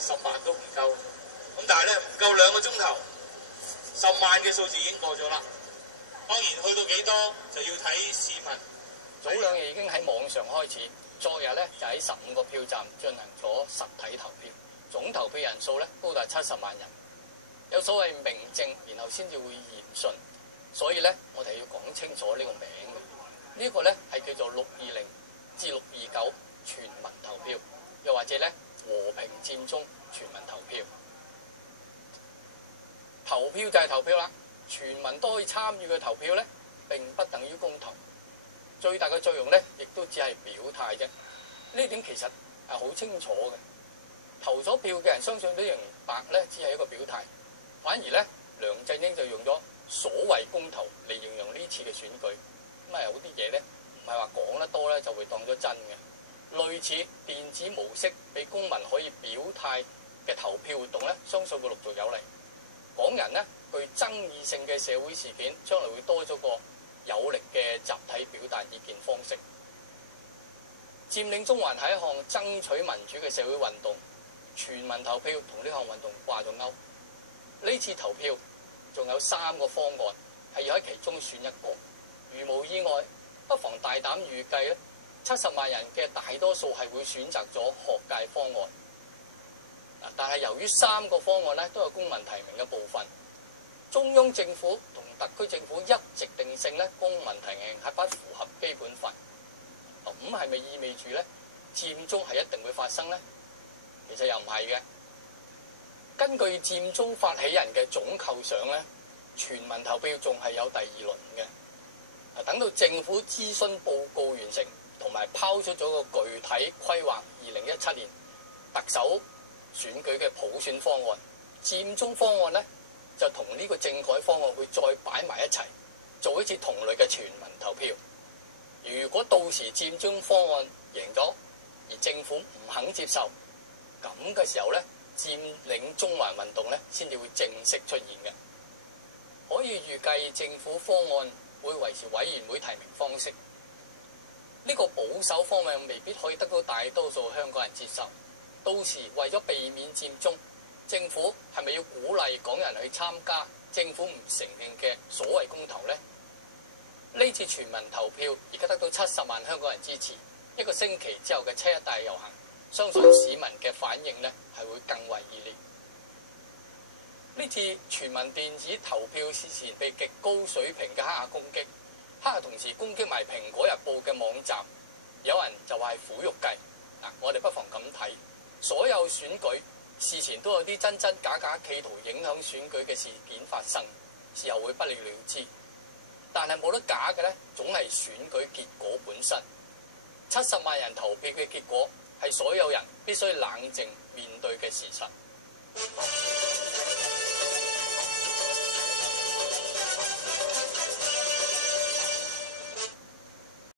10萬都唔夠。咁但係咧唔夠2個鐘頭，10萬嘅數字已經過咗啦。當然去到幾多就要睇市民。早2日已經喺網上開始，昨日咧就喺15個票站進行咗實體投票，總投票人數咧高達70萬人。有所謂明證，然後先至會言順，所以咧我哋要講清楚呢個名嘅。呢個咧係叫做620至629全民投票，又或者咧和平佔中全民投票。投票就係投票啦，全民都可以參與嘅投票咧，並不等於公投。最大嘅作用咧，亦都只係表態啫。呢點其實係好清楚嘅。投咗票嘅人相信都明白咧，只係一個表態。反而咧，梁振英就用咗所謂公投嚟形容呢次嘅選舉。咁啊，有啲嘢咧，唔係話講得多咧就會當咗真嘅。類似電子模式俾公民可以表態嘅投票活動咧，相信會陸續有嚟。港人咧，具爭議性嘅社會事件，將來會多咗個有力嘅集體表達意見方式。佔領中環係一項爭取民主嘅社會運動，全民投票同呢項運動掛咗鈎。呢次投票仲有3個方案，係要喺其中選一個。如無意外，不妨大膽預計咧，70萬人嘅大多數係會選擇咗學界方案。但係由於3個方案咧都有公民提名嘅部分，中央政府同特區政府一直定性咧公民提名係不符合基本法。咁係咪意味住咧佔中係一定會發生呢？其實又唔係嘅。根據佔中發起人嘅總構想咧，全民投票仲係有第2輪嘅。等到政府諮詢報告完成，同埋拋出咗個具體規劃2017年特首選舉嘅普選方案，佔中方案咧就同呢個政改方案會再擺埋一齊，做一次同類嘅全民投票。如果到時佔中方案贏咗，而政府唔肯接受，咁嘅時候咧，佔領中環運動咧先至會正式出現嘅。可以預計政府方案會維持委員會提名方式。呢個保守方案未必可以得到大多數香港人接受。到時為咗避免佔中，政府係咪要鼓勵港人去參加政府唔承認嘅所謂公投呢？呢次全民投票而家得到70萬香港人支持，1個星期之後嘅7·1大遊行，相信市民嘅反應呢係會更為熱烈。呢次全民電子投票事前被極高水平嘅黑客攻擊，黑客同時攻擊埋《蘋果日報》嘅網站，有人就話係苦肉計。我哋不妨咁睇，所有選舉事前都有啲真真假假企圖影響選舉嘅事件發生，事後會不了了之。但係冇得假嘅呢，總係選舉結果本身。70萬人投票嘅結果係所有人必須冷靜面對嘅事實。